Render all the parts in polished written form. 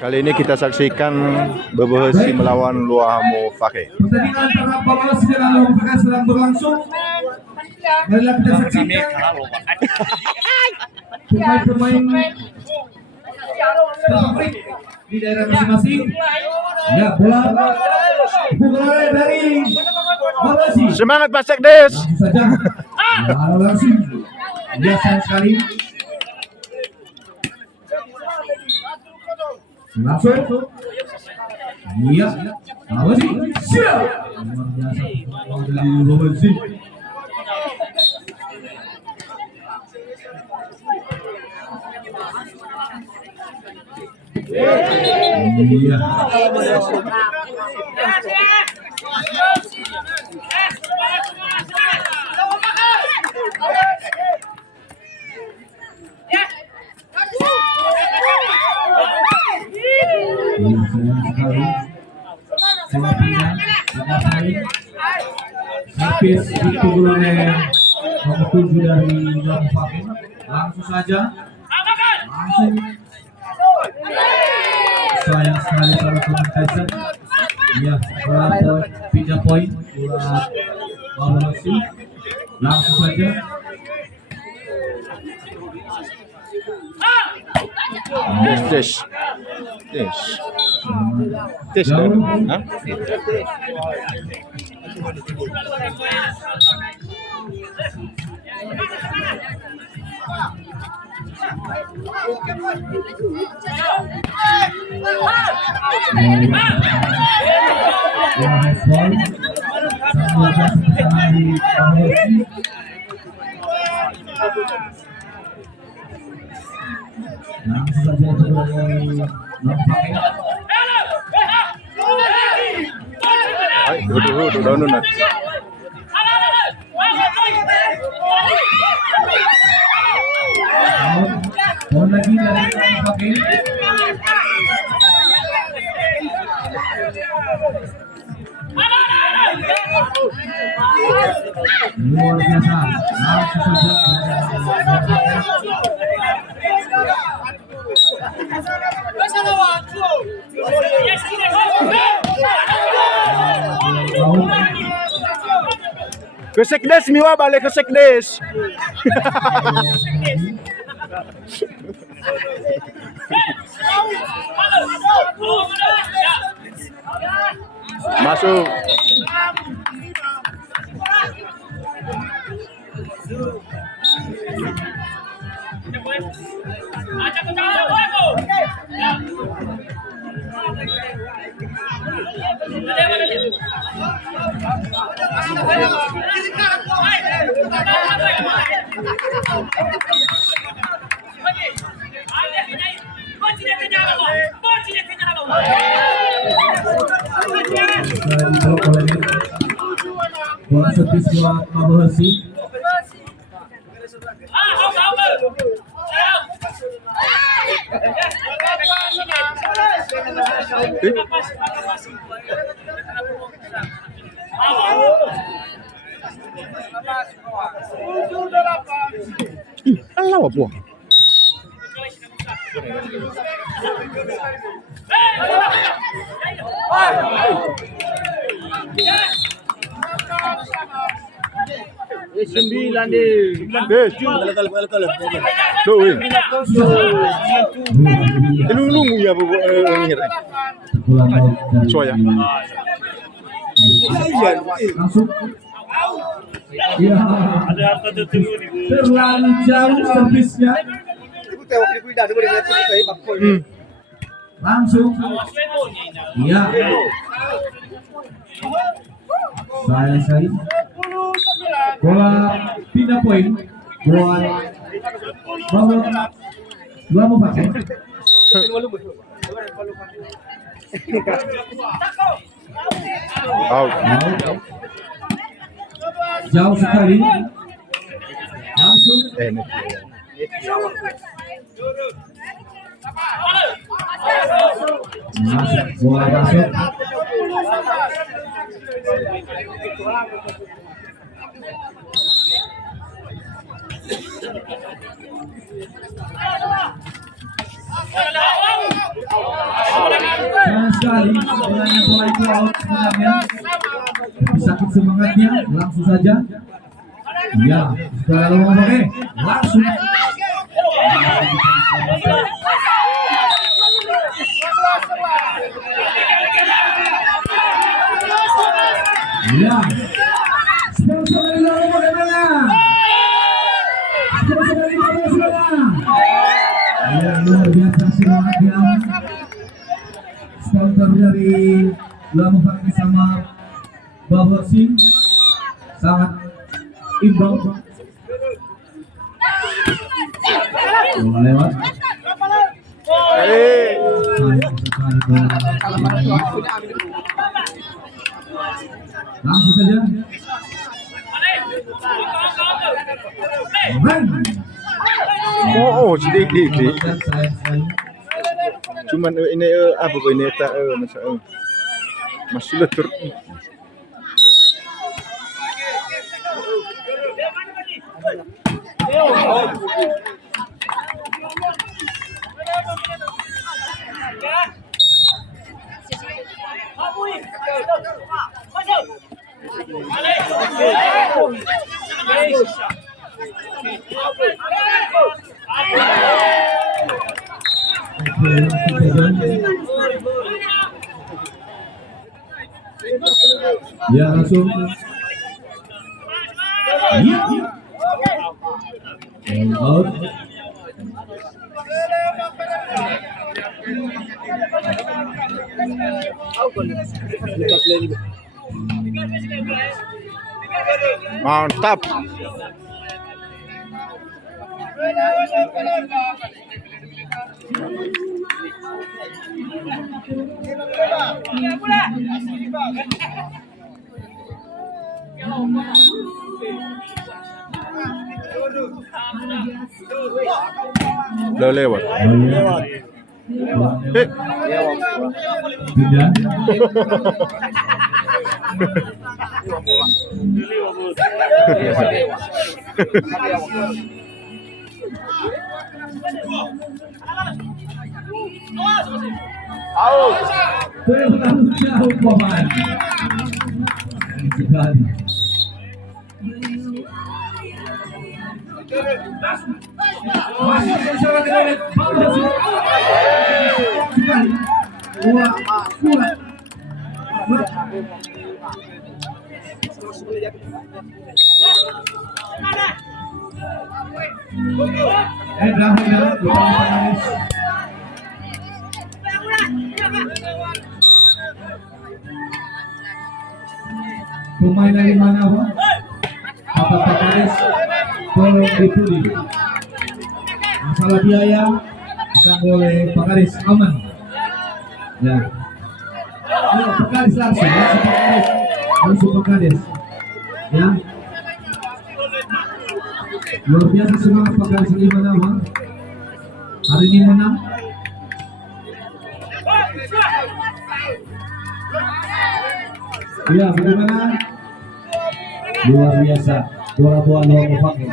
Kali ini kita saksikan Bebehesi melawan Luahamo Fake. Pertandingan antara Bebehesi dan Luahamo Fake sedang berlangsung. Marilah kita saksikan pemain-pemain terbaik di daerah masing-masing. Ya, bola pukulan dari Bebehesi. Semangat Pak Sekdes. Langsung saja. Langsung. Biasa sekali. Langsung. Iya. Bebehesi. Siap. Luar biasa dari Bebehesi. Iya. Habis ditunggu oleh nomor 7 dari Luahamo Fake. Langsung saja. Langsung. Sayang sekali salah komunikasi. Ya, pindah poin buat Bebehesi. Langsung saja. Tes. Hah? Langsung saja itu dari Luahamo Fake. Dulu down. Poin lagi dari Luahamo Fake. Luar biasa. Langsung Ke Sekdes Miwa balik ke Sekdes. Masuk. bola servis buat Bebehesi. Alah apa? Sembilan deh. Bes. Tuh, weh. Nunggu ya bu ngir. Soya. Langsung. Ya. Ada harta tertunggu nih. Terlalu jauh servisnya. Langsung. Iya. Sayang sekali. Bola pindah poin buat Luahamo Fake. Out. Jauh sekali. Langsung. Bola masuk. sekali bolanya bola itu out sebenarnya. Sakit semangatnya langsung saja. Ya, setelah lomba langsung. Ya, sponsor dari lomba bagaimana? Sponsor dari lomba bagaimana? Ya, luar biasa semangatnya. Sponsor dari Lamu Fakih sama Bahwa Sing sangat imbang. Bola lewat. Langsung saja. Oh, sedikit. Cuman ini apa ini tak masa masih letur. Ya langsung. Ya. Out. Mantap. Udah lewat. Tidak. Terlalu jauh pemain. Sekali. Masih bersama dengan pemain dari mana, Pak? Bapak Pakaris, tolong dipulih. Masalah biaya bisa oleh Pakaris aman. Ya. Ayo Pakaris langsung Pakaris. Ya. Luar biasa semangat Pakaris ini mana, Pak? Hari ini menang. Ya, bagaimana? Luar biasa. Juara buah Lamu Fakih.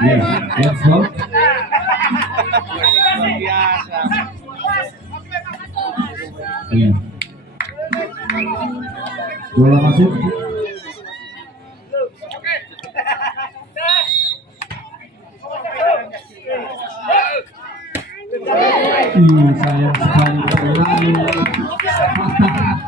Ya, let's go. Iya. Bola masuk. Sayang sekali terlalu patah.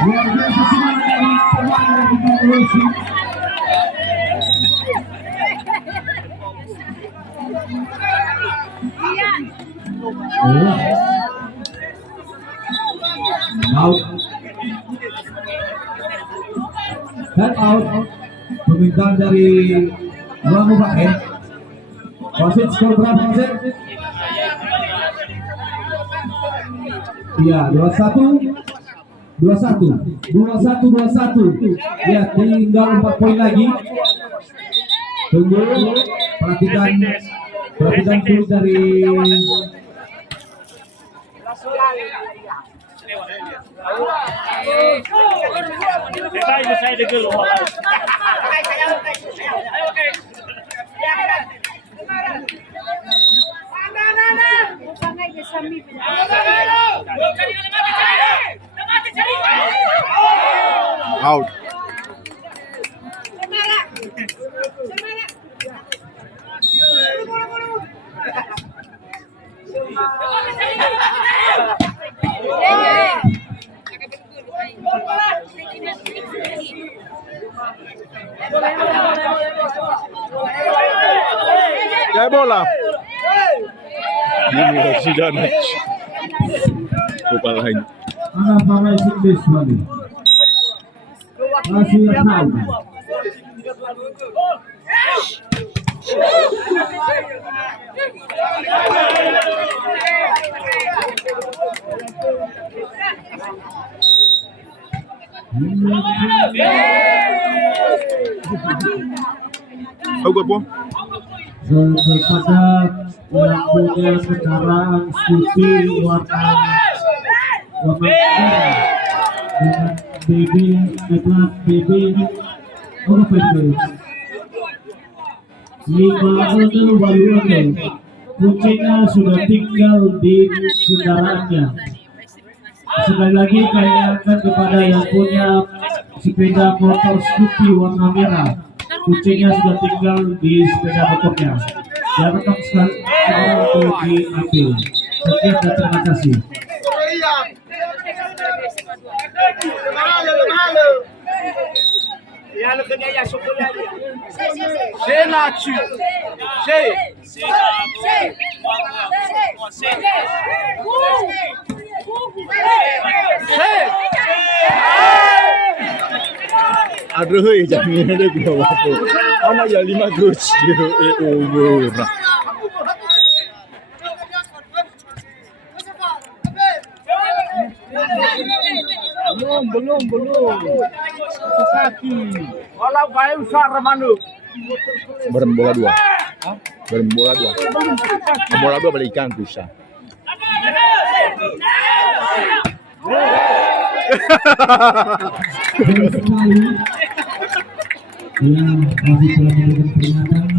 Luar biasa semangat dari pemain dari Bangladesh. Out. Head out. Permintaan dari Lamu Fakih. Wasit skor berapa, wasit? Iya, 21. 21. Ya, tinggal 4 poin lagi. Tunggu, perhatikan dulu dari Saya dengar loh. Out. Jaya bola. Ini Zidane. Bukan lain. anak para Inggris lagi. Masih tahu. Oh, good ball. Kepada yang punya kendaraan SUV warna merah dengan BB plat BB BB 5 ode baru ode kuncinya sudah tinggal di kendaraannya. Sekali lagi kami ingatkan kepada yang punya sepeda motor SUV warna merah, kuncinya sudah tinggal di sepeda motornya. Jangan sekali untuk diambil. Sekian dan terima kasih. C'est là-dessus. C'est. Aduh, jangan ada gua apa. Ama ya 5 coach umur. Belum. Kaki. Walau kayak usah remanu. Bareng bola 2. Bareng bola 2. Bola 2 balikan susah. Sekali. Ya, masih telah memberikan peringatan.